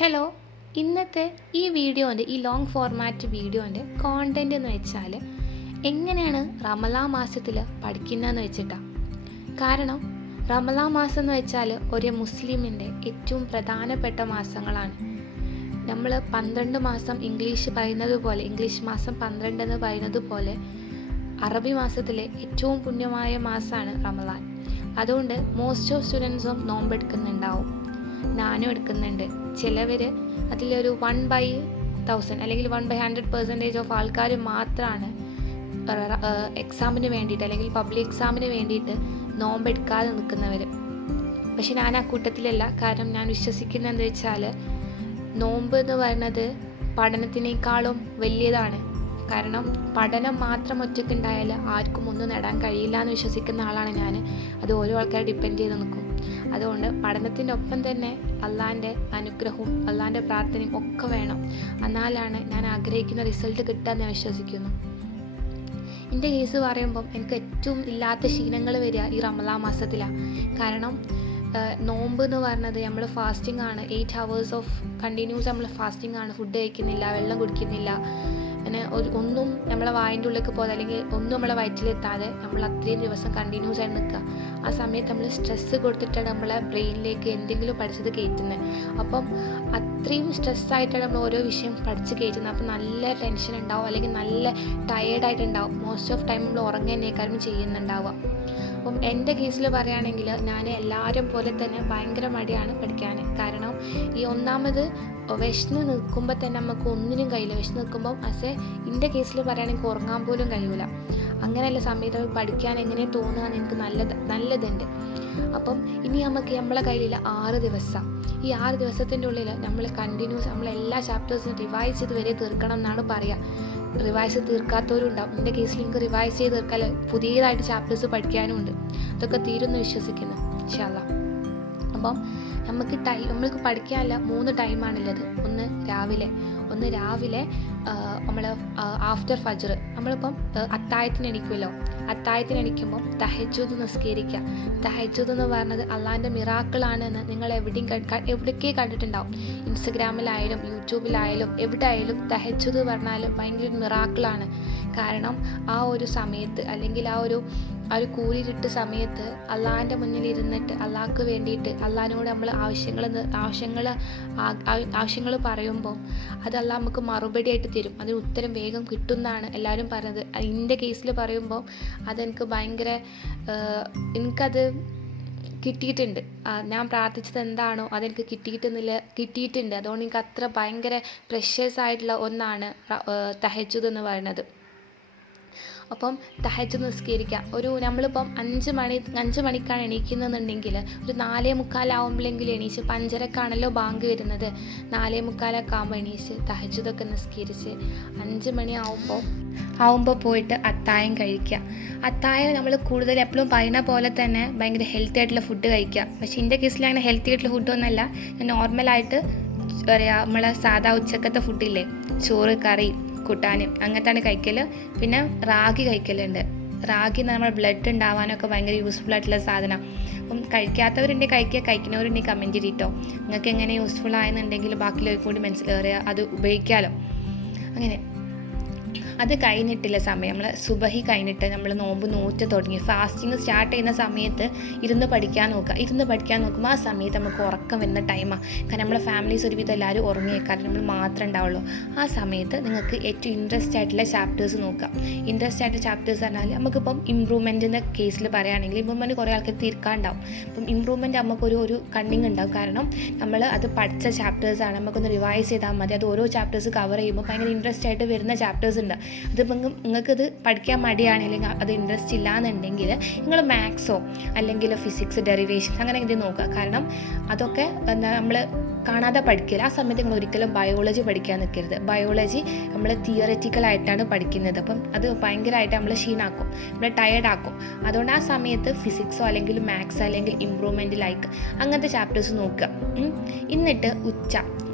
Hello, ഇന്നത്തെ ഈ വീഡിയോൻ്റെ ഈ ലോങ് ഫോർമാറ്റ് വീഡിയോൻ്റെ കോണ്ടൻറ്റ് എന്ന് വെച്ചാൽ എങ്ങനെയാണ് റമളാൻ മാസത്തിൽ പഠിക്കുന്നതെന്ന് വെച്ചിട്ടാണ്. കാരണം റമളാൻ മാസം എന്ന് വെച്ചാൽ ഒരു മുസ്ലിമിൻ്റെ ഏറ്റവും പ്രധാനപ്പെട്ട മാസങ്ങളാണ്. നമ്മൾ 12 മാസം ഇംഗ്ലീഷ് പറയുന്നത് പോലെ, ഇംഗ്ലീഷ് മാസം 12 എന്ന് പറയുന്നത് പോലെ അറബി മാസത്തിലെ ഏറ്റവും പുണ്യമായ മാസമാണ് റമളാൻ. അതുകൊണ്ട് മോസ്റ്റ് ഓഫ് സ്റ്റുഡൻസും നോമ്പെടുക്കുന്നുണ്ടാവും. ഞാനും എടുക്കുന്നുണ്ട്. ചിലവർ അതിലൊരു 1/1000 അല്ലെങ്കിൽ 1/100% ഓഫ് ആൾക്കാർ മാത്രമാണ് എക്സാമിന് വേണ്ടിയിട്ട് അല്ലെങ്കിൽ പബ്ലിക് എക്സാമിന് വേണ്ടിയിട്ട് നോമ്പെടുക്കാതെ നിൽക്കുന്നവർ. പക്ഷെ ഞാൻ ആ കൂട്ടത്തിലല്ല. കാരണം ഞാൻ വിശ്വസിക്കുന്നത് എന്താ വെച്ചാൽ നോമ്പ് എന്ന് പറയുന്നത് പഠനത്തിനേക്കാളും വലിയതാണ്. കാരണം പഠനം മാത്രം ഒറ്റയ്ക്കുണ്ടായാൽ ആർക്കും ഒന്നും നേടാൻ കഴിയില്ല എന്ന് വിശ്വസിക്കുന്ന ആളാണ് ഞാൻ. അത് ഓരോ ആൾക്കാരെ ഡിപ്പെൻഡ് ചെയ്ത് നിൽക്കും. അതുകൊണ്ട് പഠനത്തിനൊപ്പം തന്നെ അള്ളാൻ്റെ അനുഗ്രഹവും അള്ളാൻ്റെ പ്രാർത്ഥനയും ഒക്കെ വേണം. എന്നാലാണ് ഞാൻ ആഗ്രഹിക്കുന്ന റിസൾട്ട് കിട്ടുക എന്ന് ഞാൻ വിശ്വസിക്കുന്നു. എൻ്റെ കേസ് പറയുമ്പം എനിക്ക് ഏറ്റവും ഇല്ലാത്ത ക്ഷീണങ്ങൾ വരിക ഈ റമളാൻ മാസത്തിലാണ്. കാരണം നോമ്പ് എന്ന് പറഞ്ഞത് നമ്മൾ ഫാസ്റ്റിംഗ് ആണ്. 8 hours ഓഫ് കണ്ടിന്യൂസ് നമ്മൾ ഫാസ്റ്റിംഗ് ആണ്. ഫുഡ് കഴിക്കുന്നില്ല, വെള്ളം കുടിക്കുന്നില്ല, അങ്ങനെ ഒന്നും നമ്മളെ വായിൻ്റെ ഉള്ളിലേക്ക് പോകാതെ അല്ലെങ്കിൽ ഒന്നും നമ്മളെ വയറ്റിലെത്താതെ നമ്മൾ അത്രയും ദിവസം കണ്ടിന്യൂസ് ആയിട്ട് നിൽക്കുക. ആ സമയത്ത് നമ്മൾ സ്ട്രെസ്സ് കൊടുത്തിട്ടാണ് നമ്മളെ ബ്രെയിനിലേക്ക് എന്തെങ്കിലും പഠിച്ചത് കയറ്റുന്നത്. അപ്പം അത്രയും സ്ട്രെസ്സായിട്ടാണ് നമ്മൾ ഓരോ വിഷയം പഠിച്ച് കയറ്റുന്നത്. അപ്പം നല്ല ടെൻഷൻ ഉണ്ടാവും, അല്ലെങ്കിൽ നല്ല ടയേർഡായിട്ടുണ്ടാവും. മോസ്റ്റ് ഓഫ് ടൈം നമ്മൾ ഉറങ്ങുന്നതിനേക്കാളും ചെയ്യുന്നുണ്ടാവുക. അപ്പം എൻ്റെ കേസിൽ പറയുകയാണെങ്കിൽ ഞാൻ എല്ലാവരും പോലെ തന്നെ ഭയങ്കര മടിയാണ് പഠിക്കാൻ. കാരണം ഈ ഒന്നാമത് വിശന്ന് നിൽക്കുമ്പോൾ തന്നെ നമുക്ക് ഒന്നിനും കഴിയില്ല. വിശന്ന് നിൽക്കുമ്പം എൻ്റെ കേസിൽ പറയുകയാണെങ്കിൽ ഉറങ്ങാൻ പോലും കഴിയില്ല. അങ്ങനെയുള്ള സമയത്ത് പഠിക്കാൻ എങ്ങനെ തോന്നുകയെന്ന് എനിക്ക് നല്ലതുണ്ട്. അപ്പം ഇനി നമുക്ക് നമ്മളെ കയ്യിലുള്ള 6 ദിവസം, ഈ 6 ദിവസത്തിൻ്റെ ഉള്ളിൽ നമ്മൾ കണ്ടിന്യൂസ് നമ്മളെല്ലാ ചാപ്റ്റേഴ്സും റിവൈസ് ചെയ്ത് വരെ തീർക്കണം എന്നാണ് പറയുക. റിവൈസ് തീർക്കാത്തവരും ഉണ്ടാവും. എൻ്റെ കേസിൽ എനിക്ക് റിവൈസ് ചെയ്ത് തീർക്കാൻ പുതിയതായിട്ട് ചാപ്റ്റേഴ്സ് പഠിക്കാനും ഉണ്ട്. അതൊക്കെ തീരുമെന്ന് വിശ്വസിക്കുന്നു ഇൻഷാ അല്ലാഹ്. അപ്പം നമ്മൾക്ക് പഠിക്കാനുള്ള 3 ടൈമാണുള്ളത്. ഒന്ന് രാവിലെ നമ്മൾ ആഫ്റ്റർ ഫജ്ർ നമ്മളിപ്പം അത്താഴത്തിന് എണീക്കുമല്ലോ. അത്താഴത്തിന് എണീക്കുമ്പം തഹജ്ജുദ് നിസ്കരിക്കുക. തഹജ്ജുദ് എന്ന് പറയുന്നത് അള്ളാൻ്റെ മിറാക്കിളാണെന്ന് നിങ്ങൾ എവിടേക്കേ കണ്ടിട്ടുണ്ടാവും. ഇൻസ്റ്റഗ്രാമിലായാലും യൂട്യൂബിലായാലും എവിടെ ആയാലും തഹജ്ജുദ് പറഞ്ഞാൽ ഭയങ്കര മിറാക്കിളാണ്. കാരണം ആ ഒരു സമയത്ത് അല്ലെങ്കിൽ ആ ഒരു കൂരിരുട്ട് സമയത്ത് അള്ളാൻ്റെ മുന്നിൽ ഇരുന്നിട്ട് അള്ളാഹ്ക്ക് വേണ്ടിയിട്ട് അള്ളാഹിനോട് നമ്മൾ ആവശ്യങ്ങൾ പറയുമ്പോൾ അത് അള്ളാഹ് നമുക്ക് മറുപടിയായിട്ട് തരും. അതിന് ഉത്തരം വേഗം കിട്ടുമെന്നാണ് എല്ലാവരും പറയുന്നത്. എൻ്റെ കേസിൽ പറയുമ്പോൾ അതെനിക്ക് ഭയങ്കര എനിക്കത് കിട്ടിയിട്ടുണ്ട്. ഞാൻ പ്രാർത്ഥിച്ചത് എന്താണോ അതെനിക്ക് കിട്ടിയിട്ടുണ്ട്. അതുകൊണ്ട് എനിക്ക് അത്ര ഭയങ്കര പ്രഷ്യസ് ആയിട്ടുള്ള ഒന്നാണ് തഹജ്ജുദ് എന്ന് പറയുന്നത്. അപ്പം തഹജ്ജുദ് നിസ്കരിക്കുക. നമ്മളിപ്പം 5 മണിക്കാണ് എണീക്കുന്നതെന്നുണ്ടെങ്കിൽ ഒരു 4:45 ആകുമ്പോഴെങ്കിലും എണീച്ച്, 5:30ക്കാണല്ലോ ബാങ്ക് വരുന്നത്, 4:45 ആകുമ്പോൾ എണീച്ച് തഹജ്ജുദൊക്കെ നിസ്കരിച്ച് 5 മണി ആവുമ്പോൾ പോയിട്ട് അത്താഴം കഴിക്കുക. അത്താഴം നമ്മൾ കൂടുതൽ എപ്പോഴും പറയുന്ന പോലെ തന്നെ ഭയങ്കര ഹെൽത്തി ആയിട്ടുള്ള ഫുഡ് കഴിക്കുക. പക്ഷേ എൻ്റെ കേസിൽ അങ്ങനെ ഹെൽത്തി ആയിട്ടുള്ള ഫുഡൊന്നുമല്ല. ഞാൻ നോർമലായിട്ട് നമ്മളെ സാധാ ഉച്ചക്കത്തെ ഫുഡില്ലേ, ചോറ്, കറി, കൂട്ടാനും അങ്ങനത്താണ് കഴിക്കൽ. പിന്നെ റാഗി കഴിക്കലുണ്ട്. റാഗി നമ്മുടെ ബ്ലഡ് ഉണ്ടാവാനൊക്കെ ഭയങ്കര യൂസ്ഫുൾ ആയിട്ടുള്ള സാധനം. അപ്പം കഴിക്കാത്തവരുണ്ടെങ്കിൽ കഴിക്കുന്നവരുണ്ടെങ്കിൽ കമൻറ്റ് ചെയ്തിട്ടോ. നിങ്ങൾക്ക് എങ്ങനെ യൂസ്ഫുൾ ആയെന്നുണ്ടെങ്കിൽ ബാക്കിയുള്ളവർക്ക് കൂടി മനസ്സിലേറിയാൽ അത് ഉപയോഗിക്കാമല്ലോ. അങ്ങനെ അത് കഴിഞ്ഞിട്ടില്ല സമയം, നമ്മൾ സുബഹി കഴിഞ്ഞിട്ട് നമ്മൾ നോമ്പ് നോറ്റ് തുടങ്ങി ഫാസ്റ്റിങ് സ്റ്റാർട്ട് ചെയ്യുന്ന സമയത്ത് ഇരുന്ന് പഠിക്കാൻ നോക്കുമ്പോൾ ആ സമയത്ത് നമുക്ക് ഉറക്കം വരുന്ന ടൈമാണ്. കാരണം നമ്മളെ ഫാമിലീസ് ഒരുവിധം എല്ലാവരും ഉറങ്ങിയേക്കാരും നമ്മൾ മാത്രമേ ഉണ്ടാവുള്ളൂ. ആ സമയത്ത് നിങ്ങൾക്ക് ഏറ്റവും ഇൻട്രസ്റ്റ് ആയിട്ടുള്ള ചാപ്റ്റേഴ്സ് നോക്കുക. ഇൻട്രസ്റ്റ് ആയിട്ടുള്ള ചാപ്റ്റേഴ്സ് പറഞ്ഞാൽ നമുക്കിപ്പം ഇമ്പ്രൂവ്മെൻറ്റിൻ്റെ കേസിൽ പറയുകയാണെങ്കിൽ ഇമ്പ്രൂവ്മെൻറ്റ് കുറേ ആൾക്കാർ തീർക്കാനുണ്ടാവും. അപ്പം ഇമ്പ്രൂവ്മെൻറ്റ് നമുക്കൊരു കണ്ണിങ് ഉണ്ടാവും. കാരണം നമ്മൾ അത് പഠിച്ച ചാപ്റ്റേഴ്സാണ്. നമുക്കൊന്ന് റിവൈസ് ചെയ്താൽ മതി. അത് ഓരോ ചാപ്റ്റേഴ്സ് കവർ ചെയ്യുമ്പോൾ ഭയങ്കര ഇൻട്രസ്റ്റ് ആയിട്ട് വരുന്ന ചാപ്റ്റേഴ്സ് ഉണ്ട്. അതിപ്പോൾ നിങ്ങൾക്കത് പഠിക്കാൻ മടിയാണെങ്കിൽ, അത് ഇൻട്രസ്റ്റ് ഇല്ലയെന്നുണ്ടെങ്കിൽ നിങ്ങൾ മാത്സോ അല്ലെങ്കിൽ ഫിസിക്സ്, ഡെറിവേഷൻസ് അങ്ങനെ ഇത് നോക്കുക. കാരണം അതൊക്കെ നമ്മൾ കാണാതെ പഠിക്കില്ല. ആ സമയത്ത് നിങ്ങൾ ഒരിക്കലും ബയോളജി പഠിക്കാൻ നിൽക്കരുത്. ബയോളജി നമ്മൾ തിയററ്റിക്കലായിട്ടാണ് പഠിക്കുന്നത്. അപ്പം അത് ഭയങ്കരമായിട്ട് നമ്മൾ ക്ഷീണാക്കും, നമ്മൾ ടയേർഡാക്കും. അതുകൊണ്ട് ആ സമയത്ത് ഫിസിക്സോ അല്ലെങ്കിൽ മാത്സ് അല്ലെങ്കിൽ ഇമ്പ്രൂവ്മെൻറ്റ് അങ്ങനത്തെ ചാപ്റ്റേഴ്സ് നോക്കുക. എന്നിട്ട്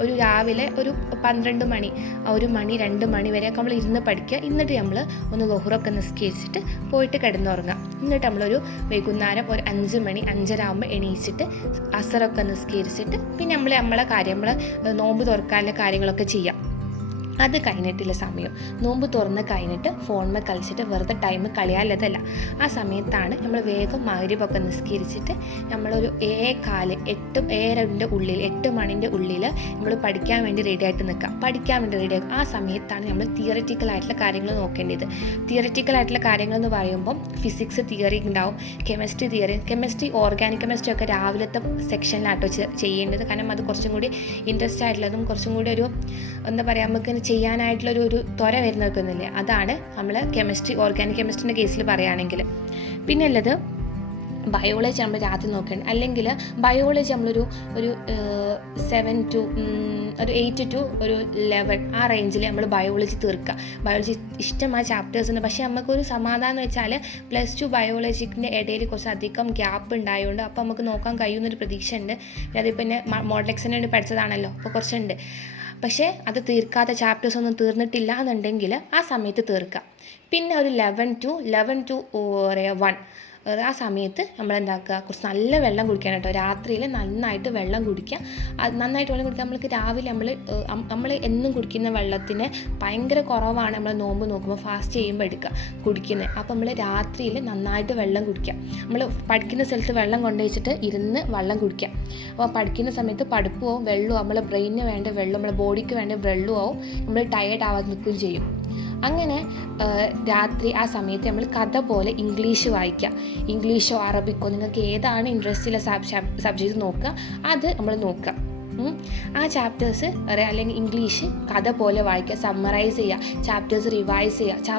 ഒരു രാവിലെ ഒരു 12 മണി 1 മണി 2 മണി വരെയൊക്കെ നമ്മൾ ഇരുന്ന് പഠിക്കുക. എന്നിട്ട് നമ്മൾ ഒന്ന് ളുഹ്റൊക്കെ നിസ്കരിച്ചിട്ട് പോയിട്ട് കിടന്നുറങ്ങുക. എന്നിട്ട് നമ്മളൊരു വൈകുന്നേരം ഒരു 5 മണി 5:30 ആകുമ്പോൾ എണീച്ചിട്ട് അസറൊക്കെ നിസ്കരിച്ചിട്ട് പിന്നെ നമ്മളെ കാര്യം നോമ്പ് തുറക്കാനുള്ള കാര്യങ്ങളൊക്കെ ചെയ്യാം. അത് കഴിഞ്ഞിട്ടുള്ള സമയം നോമ്പ് തുറന്ന് കഴിഞ്ഞിട്ട് ഫോണിൽ കളിച്ചിട്ട് വെറുതെ ടൈം കളയാലതല്ല. ആ സമയത്താണ് നമ്മൾ വേഗം മഗ്‌രിബൊക്കെ നിസ്കരിച്ചിട്ട് നമ്മളൊരു 7:15 ഉള്ളിൽ 8 മണിൻ്റെ ഉള്ളിൽ നമ്മൾ പഠിക്കാൻ വേണ്ടി റെഡിയായിട്ട് നിൽക്കുക. ആ സമയത്താണ് നമ്മൾ തിയററ്റിക്കൽ ആയിട്ടുള്ള കാര്യങ്ങൾ നോക്കേണ്ടത്. തിയററ്റിക്കൽ ആയിട്ടുള്ള കാര്യങ്ങൾ എന്ന് പറയുമ്പം ഫിസിക്സ് തിയറി ഉണ്ടാവും, കെമിസ്ട്രി ഓർഗാനിക് കെമിസ്ട്രി ഒക്കെ രാവിലത്തെ സെക്ഷനിലാട്ടോ ചെയ്യേണ്ടത്. കാരണം അത് കുറച്ചും കൂടി ഇൻട്രസ്റ്റ് ആയിട്ടുള്ളതും കുറച്ചും കൂടി ഒരു എന്താ പറയുക നമുക്ക് ചെയ്യാനായിട്ടുള്ളൊരു ത്വര വരുന്നവർക്കൊന്നുമില്ലേ, അതാണ് നമ്മൾ ഓർഗാനിക് കെമിസ്ട്രിൻ്റെ കേസിൽ പറയുകയാണെങ്കിൽ. പിന്നെ ഉള്ളത് ബയോളജി നമ്മൾ രാത്രി നോക്കേണ്ടത്. അല്ലെങ്കിൽ ബയോളജി നമ്മളൊരു 7 to 8 to 11 ആ റേഞ്ചിൽ നമ്മൾ ബയോളജി തീർക്കുക. ബയോളജി ഇഷ്ടമായ ചാപ്റ്റേഴ്സ് ഉണ്ട്. പക്ഷേ നമുക്കൊരു സമാധാനം വെച്ചാൽ +2 ബയോളജിക്കിൻ്റെ ഇടയിൽ കുറച്ച് അധികം ഗ്യാപ്പ് ഉണ്ടായതുകൊണ്ട് അപ്പോൾ നമുക്ക് നോക്കാൻ കഴിയുന്നൊരു പ്രതീക്ഷ ഉണ്ട്. അതിപ്പോൾ പിന്നെ മോഡൽ എക്സാമിന് വേണ്ടി പഠിച്ചതാണല്ലോ, അപ്പോൾ കുറച്ചുണ്ട്. പക്ഷേ അത് തീർക്കാത്ത ചാപ്റ്റേഴ്സ് ഒന്നും തീർന്നിട്ടില്ല എന്നുണ്ടെങ്കിൽ ആ സമയത്ത് തീർക്കുക. പിന്നെ ഒരു 11 to 1 ആ സമയത്ത് നമ്മളെന്താക്കുക, കുറച്ച് നല്ല വെള്ളം കുടിക്കണം കേട്ടോ. രാത്രിയിൽ നന്നായിട്ട് വെള്ളം കുടിക്കുക. നന്നായിട്ട് വെള്ളം കുടിക്കുക. നമ്മൾക്ക് രാവിലെ നമ്മൾ എന്നും കുടിക്കുന്ന വെള്ളത്തിന് ഭയങ്കര കുറവാണ് നമ്മൾ നോമ്പ് നോക്കുമ്പോൾ ഫാസ്റ്റ് ചെയ്യുമ്പോൾ കുടിക്കുന്നത്. അപ്പോൾ നമ്മൾ രാത്രിയിൽ നന്നായിട്ട് വെള്ളം കുടിക്കുക. നമ്മൾ പഠിക്കുന്ന സ്ഥലത്ത് വെള്ളം കൊണ്ടുവച്ചിട്ട് ഇരുന്ന് വെള്ളം കുടിക്കുക. അപ്പോൾ പഠിക്കുന്ന സമയത്ത് പഠിപ്പും വെള്ളവും നമ്മളെ ബ്രെയിനിന് വേണ്ട വെള്ളം നമ്മളെ ബോഡിക്ക് വേണ്ട വെള്ളവും നമ്മൾ ടയേർഡ് ആവാതെ നിൽക്കുകയും ചെയ്യും. അങ്ങനെ രാത്രി ആ സമയത്ത് നമ്മൾ കഥ പോലെ ഇംഗ്ലീഷ് വായിക്കുക. ഇംഗ്ലീഷോ അറബിക്കോ നിങ്ങൾക്ക് ഏതാണ് ഇൻട്രസ്റ്റുള്ള സബ്ജക്റ്റ് നോക്കുക, അത് നമ്മൾ നോക്കുക. ആ ചാപ്റ്റേഴ്സ് അല്ലെങ്കിൽ ഇംഗ്ലീഷ് കഥ പോലെ വായിക്കുക, സമ്മറൈസ് ചെയ്യുക, ചാപ്റ്റേഴ്സ് റിവൈസ് ചെയ്യുക.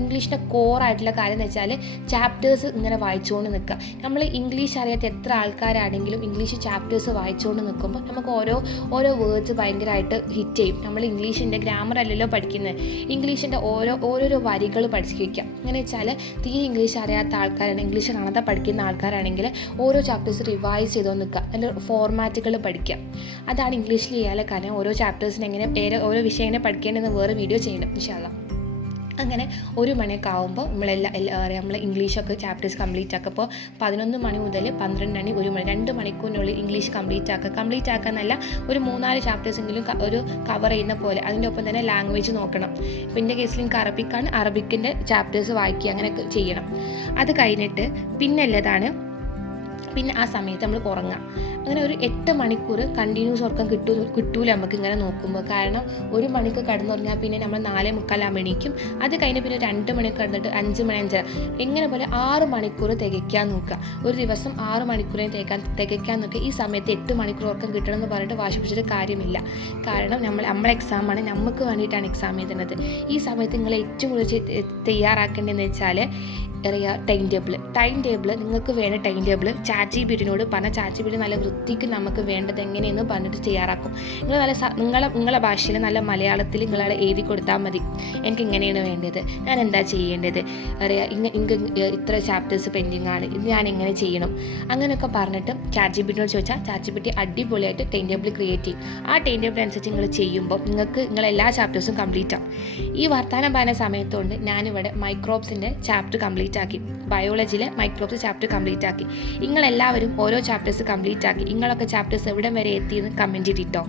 ഇംഗ്ലീഷിൻ്റെ കോറായിട്ടുള്ള കാര്യം എന്ന് വെച്ചാൽ ചാപ്റ്റേഴ്സ് ഇങ്ങനെ വായിച്ചുകൊണ്ട് നിൽക്കുക. നമ്മൾ ഇംഗ്ലീഷ് അറിയാത്ത എത്ര ആൾക്കാരാണെങ്കിലും ഇംഗ്ലീഷ് ചാപ്റ്റേഴ്സ് വായിച്ചുകൊണ്ട് നിൽക്കുമ്പോൾ നമുക്ക് ഓരോ വേർഡ്സ് ഭയങ്കരമായിട്ട് ഹിറ്റ് ചെയ്യും. നമ്മൾ ഇംഗ്ലീഷിൻ്റെ ഗ്രാമർ അല്ലല്ലോ പഠിക്കുന്നത്, ഇംഗ്ലീഷിൻ്റെ ഓരോരോ വരികൾ പഠിച്ച് വയ്ക്കുക. അങ്ങനെ വെച്ചാൽ തീരെ ഇംഗ്ലീഷ് അറിയാത്ത ആൾക്കാരാണെങ്കിൽ, ഇംഗ്ലീഷ് കാണാതെ പഠിക്കുന്ന ആൾക്കാരാണെങ്കിൽ ഓരോ ചാപ്റ്റേഴ്സ് റിവൈസ് ചെയ്തോ നിൽക്കുക, അതിൻ്റെ ഫോർമാറ്റുകൾ പഠിക്കുക. അതാണ് ഇംഗ്ലീഷിൽ ചെയ്യാനുള്ള കാര്യം. ഓരോ ചാപ്റ്റേഴ്സിന് ഓരോ വിഷയം എങ്ങനെ പഠിക്കേണ്ടതെന്ന് വേറെ വീഡിയോ ചെയ്യണം ഇൻഷാ അല്ലാഹ്. അങ്ങനെ 1 മണിയൊക്കെ ആകുമ്പോൾ നമ്മൾ ഇംഗ്ലീഷൊക്കെ ചാപ്റ്റേഴ്സ് കംപ്ലീറ്റ് ആക്കുക. അപ്പോൾ 11 മണി മുതൽ 12 മണി 1 മണി 2 മണിക്കൂറിനുള്ളിൽ ഇംഗ്ലീഷ് കംപ്ലീറ്റ് ആക്കുക എന്നല്ല, ഒരു 3-4 ചാപ്റ്റേഴ്സെങ്കിലും ഒരു കവർ ചെയ്യുന്ന പോലെ. അതിൻ്റെ ഒപ്പം തന്നെ ലാംഗ്വേജ് നോക്കണം. ഇപ്പോൾ എൻ്റെ കേസിൽ എനിക്ക് അറബിക്കാണ്, അറബിക്കിൻ്റെ ചാപ്റ്റേഴ്സ് വായിക്കുക, അങ്ങനെയൊക്കെ ചെയ്യണം. അത് കഴിഞ്ഞിട്ട് പിന്നെ ആ സമയത്ത് നമ്മൾ ഉറങ്ങാം. അങ്ങനെ ഒരു 8 മണിക്കൂർ കണ്ടിന്യൂസ് ഉറക്കം കിട്ടൂല നമുക്ക് ഇങ്ങനെ നോക്കുമ്പോൾ. കാരണം 1 മണിക്ക് കിടന്നുറങ്ങിയാൽ പിന്നെ നമ്മൾ 4:45 എണീക്കും. അത് കഴിഞ്ഞ് പിന്നെ 2 മണിക്ക് കിടന്നിട്ട് 5 മണി 5:30 എങ്ങനെ പോലെ 6 മണിക്കൂർ തികയ്ക്കാൻ നോക്കുക. ഒരു ദിവസം 6 മണിക്കൂറിന് തികയ്ക്കാൻ നോക്കുക. ഈ സമയത്ത് 8 മണിക്കൂർ ഉറക്കം കിട്ടണം എന്ന് പറഞ്ഞിട്ട് വാശി പിടിച്ചിട്ട് കാര്യമില്ല. കാരണം നമ്മളെ എക്സാമാണ്, നമുക്ക് വേണ്ടിയിട്ടാണ് എക്സാം എഴുതുന്നത്. ഈ സമയത്ത് നിങ്ങൾ ഏറ്റവും കൂടുതൽ തയ്യാറാക്കേണ്ടതെന്ന് വെച്ചാൽ ടൈം ടേബിൾ നിങ്ങൾക്ക് വേണ്ട ടൈം ടേബിൾ ChatGPTനോട് പറഞ്ഞാൽ ChatGPT നല്ല വൃത്തിക്ക് നമുക്ക് വേണ്ടത് എങ്ങനെയെന്ന് പറഞ്ഞിട്ട് തയ്യാറാക്കും. നിങ്ങളെ ഭാഷയിൽ നല്ല മലയാളത്തിൽ നിങ്ങളവിടെ എഴുതി കൊടുത്താൽ മതി. എനിക്ക് ഇങ്ങനെയാണ് വേണ്ടത്, ഞാൻ എന്താ ചെയ്യേണ്ടത്, ഇത്ര ചാപ്റ്റേഴ്സ് പെൻഡിങ് ആണ്, ഇത് ഞാൻ എങ്ങനെ ചെയ്യണം, അങ്ങനെയൊക്കെ പറഞ്ഞിട്ട് ChatGPTനോട് ചോദിച്ചാൽ ChatGPT അടിപൊളിയായിട്ട് ടൈം ടേബിൾ ക്രിയേറ്റ് ചെയ്യും. ആ ടൈം ടേബിൾ അനുസരിച്ച് നിങ്ങൾ ചെയ്യുമ്പോൾ നിങ്ങളെല്ലാ ചാപ്റ്റേഴ്സും കംപ്ലീറ്റ് ആവും. ഈ വർത്തമാനം പറഞ്ഞ സമയത്തുകൊണ്ട് ഞാനിവിടെ മൈക്രോബ്സിൻ്റെ ചാപ്റ്റർ കംപ്ലീറ്റ് ആക്കി, ബയോളജിയിലെ മൈക്രോബ്സ് ചാപ്റ്റർ കംപ്ലീറ്റ് ആക്കി. നിങ്ങളെല്ലാവരും ഓരോ ചാപ്റ്റേഴ്സ് കംപ്ലീറ്റ് ആക്കി. നിങ്ങളൊക്കെ ചാപ്റ്റേഴ്സ് എവിടം വരെ എത്തിയെന്ന് കമൻറ്റ് ചെയ്തിട്ടോ.